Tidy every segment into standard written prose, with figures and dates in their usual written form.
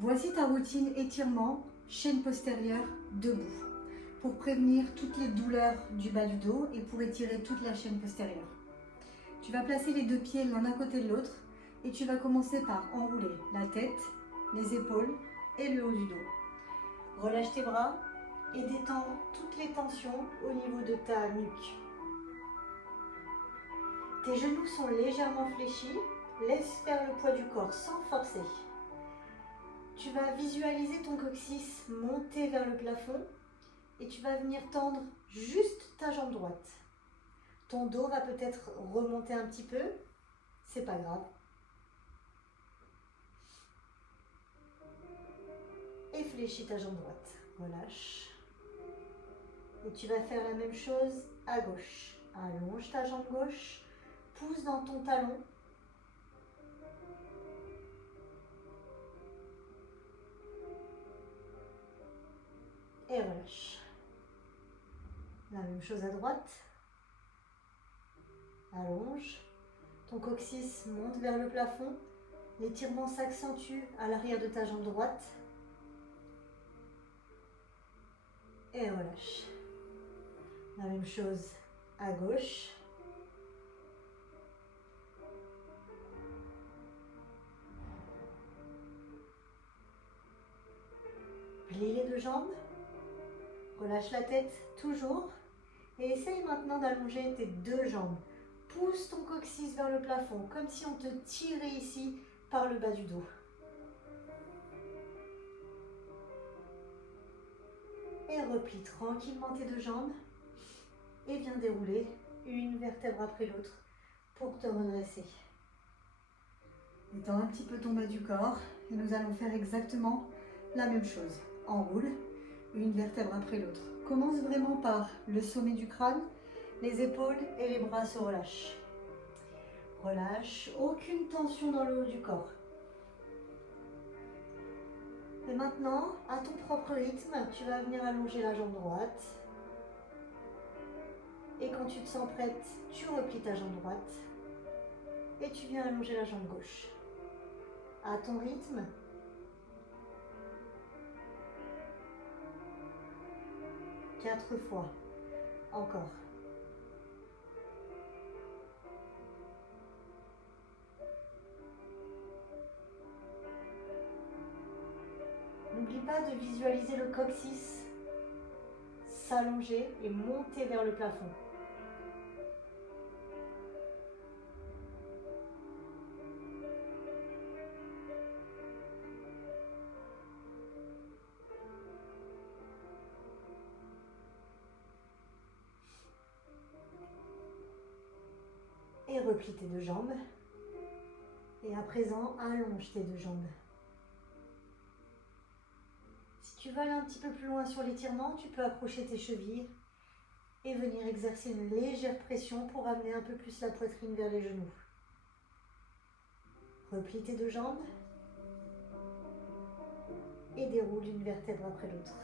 Voici ta routine étirement, chaîne postérieure, debout, pour prévenir toutes les douleurs du bas du dos et pour étirer toute la chaîne postérieure. Tu vas placer les deux pieds l'un à côté de l'autre et tu vas commencer par enrouler la tête, les épaules et le haut du dos. Relâche tes bras et détends toutes les tensions au niveau de ta nuque. Tes genoux sont légèrement fléchis, laisse faire le poids du corps sans forcer. Tu vas visualiser ton coccyx monter vers le plafond et tu vas venir tendre juste ta jambe droite. Ton dos va peut-être remonter un petit peu, c'est pas grave. Et fléchis ta jambe droite, relâche. Et tu vas faire la même chose à gauche. Allonge ta jambe gauche, pousse dans ton talon. Et relâche. La même chose à droite. Allonge. Ton coccyx monte vers le plafond. L'étirement s'accentue à l'arrière de ta jambe droite. Et relâche. La même chose à gauche. Plie les deux jambes. Relâche la tête toujours. Et essaye maintenant d'allonger tes deux jambes. Pousse ton coccyx vers le plafond, comme si on te tirait ici par le bas du dos. Et replie tranquillement tes deux jambes. Et viens dérouler une vertèbre après l'autre pour te redresser. Étends un petit peu ton bas du corps et nous allons faire exactement la même chose. Enroule une vertèbre après l'autre. Commence vraiment par le sommet du crâne, les épaules et les bras se relâchent. Relâche, aucune tension dans le haut du corps. Et maintenant, à ton propre rythme, tu vas venir allonger la jambe droite. Et quand tu te sens prête, tu replies ta jambe droite. Et tu viens allonger la jambe gauche. À ton rythme. Quatre fois. Encore. N'oublie pas de visualiser le coccyx s'allonger et monter vers le plafond. Et replie tes deux jambes. Et à présent, allonge tes deux jambes. Si tu veux aller un petit peu plus loin sur l'étirement, tu peux accrocher tes chevilles et venir exercer une légère pression pour amener un peu plus la poitrine vers les genoux. Replie tes deux jambes et déroule une vertèbre après l'autre.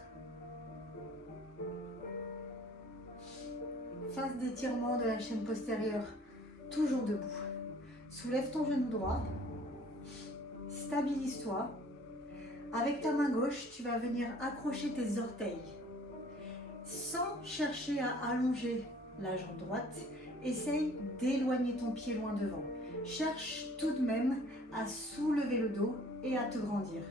Phase d'étirement de la chaîne postérieure, toujours debout. Soulève ton genou droit, stabilise-toi. Avec ta main gauche, tu vas venir accrocher tes orteils. Sans chercher à allonger la jambe droite, essaye d'éloigner ton pied loin devant. Cherche tout de même à soulever le dos et à te grandir.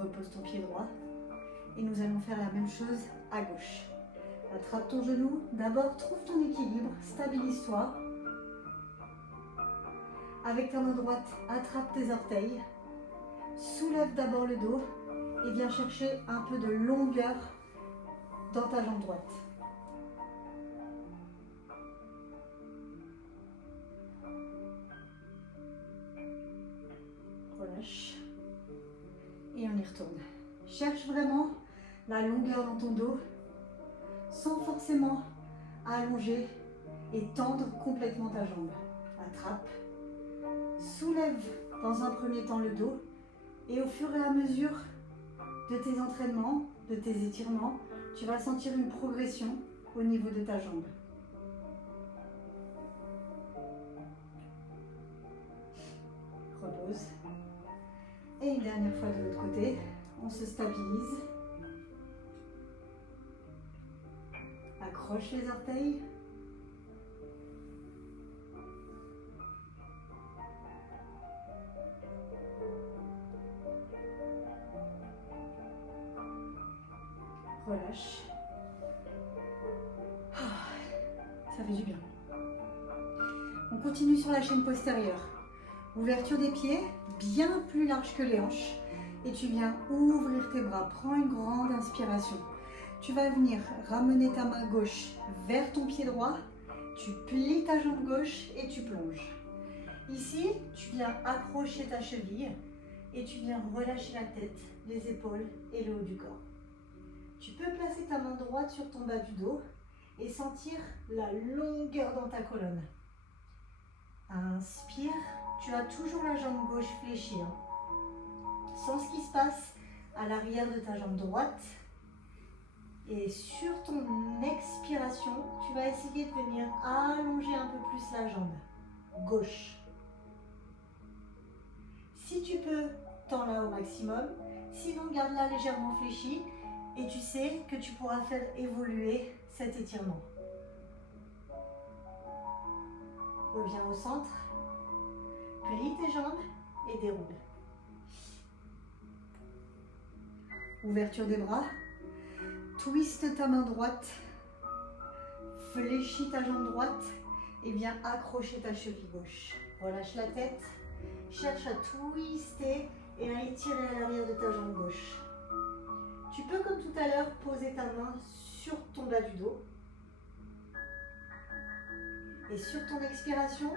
Repose ton pied droit et nous allons faire la même chose à gauche. Attrape ton genou, d'abord trouve ton équilibre, stabilise-toi. Avec ta main droite, attrape tes orteils. Soulève d'abord le dos et viens chercher un peu de longueur dans ta jambe droite. Relâche. Et on y retourne. Cherche vraiment la longueur dans ton dos sans forcément allonger et tendre complètement ta jambe. Attrape. Soulève dans un premier temps le dos et au fur et à mesure de tes entraînements, de tes étirements, tu vas sentir une progression au niveau de ta jambe. Repose. Et une dernière fois de l'autre côté, on se stabilise. Accroche les orteils. Relâche. Ça fait du bien. On continue sur la chaîne postérieure. Ouverture des pieds, bien plus large que les hanches. Et tu viens ouvrir tes bras. Prends une grande inspiration. Tu vas venir ramener ta main gauche vers ton pied droit. Tu plies ta jambe gauche et tu plonges. Ici, tu viens accrocher ta cheville et tu viens relâcher la tête, les épaules et le haut du corps. Tu peux placer ta main droite sur ton bas du dos et sentir la longueur dans ta colonne. Inspire, tu as toujours la jambe gauche fléchie. Sens ce qui se passe à l'arrière de ta jambe droite. Et sur ton expiration, tu vas essayer de venir allonger un peu plus la jambe gauche. Si tu peux, tends-la au maximum. Sinon, garde-la légèrement fléchie. Et tu sais que tu pourras faire évoluer cet étirement. Reviens au centre. Plie tes jambes et déroule. Ouverture des bras. Twiste ta main droite. Fléchis ta jambe droite et viens accrocher ta cheville gauche. Relâche la tête. Cherche à twister et à étirer à l'arrière de ta jambe gauche. Tu peux, comme tout à l'heure, poser ta main sur ton bas du dos. Et sur ton expiration,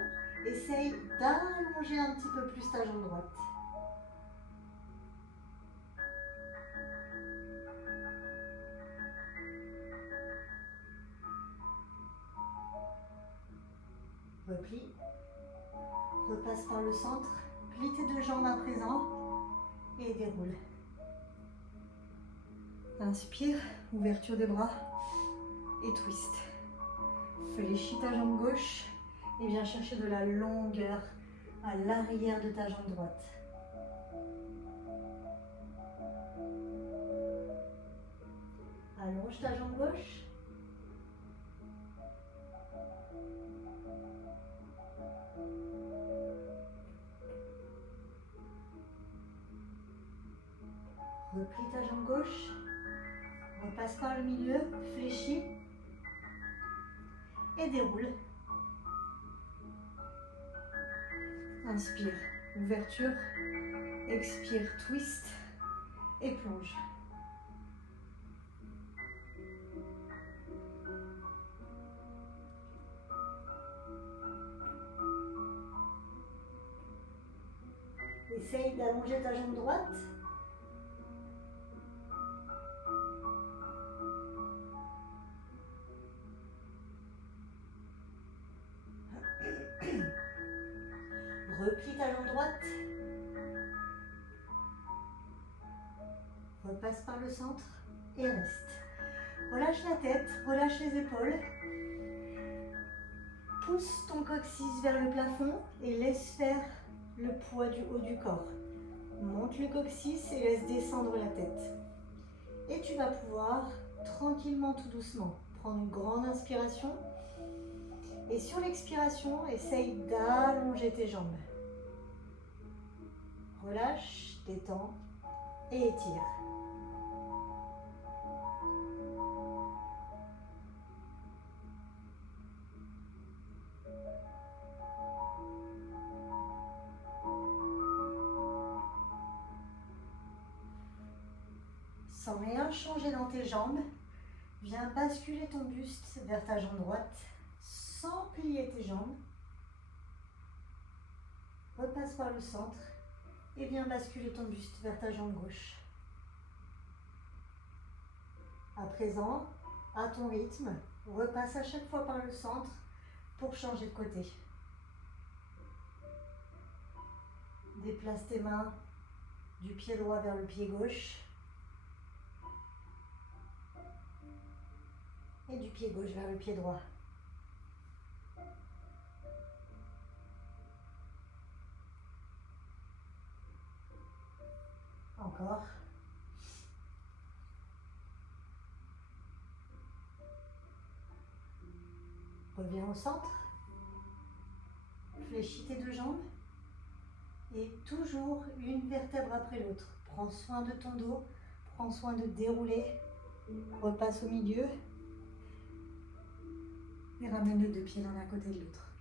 essaye d'allonger un petit peu plus ta jambe droite. Replie. Repasse par le centre. Plie tes deux jambes à présent et déroule. Inspire, ouverture des bras et twist. Fléchis ta jambe gauche et viens chercher de la longueur à l'arrière de ta jambe droite. Allonge ta jambe gauche. Replie ta jambe gauche. Repasse par le milieu, fléchis et déroule. Inspire, ouverture, expire, twist et plonge. Essaye d'allonger ta jambe droite. Replie ta jambe droite. Repasse par le centre et reste. Relâche la tête, relâche les épaules. Pousse ton coccyx vers le plafond et laisse faire le poids du haut du corps. Monte le coccyx et laisse descendre la tête. Et tu vas pouvoir tranquillement, tout doucement, prendre une grande inspiration. Et sur l'expiration, essaye d'allonger tes jambes. Relâche, détends et étire. Sans rien changer dans tes jambes, viens basculer ton buste vers ta jambe droite sans plier tes jambes. Repasse par le centre et viens basculer ton buste vers ta jambe gauche. À présent, à ton rythme, repasse à chaque fois par le centre pour changer de côté. Déplace tes mains du pied droit vers le pied gauche. Et du pied gauche vers le pied droit. Encore. Reviens au centre. Fléchis tes deux jambes. Et toujours une vertèbre après l'autre. Prends soin de ton dos. Prends soin de dérouler. Repasse au milieu. Et ramène les deux pieds l'un à côté de l'autre.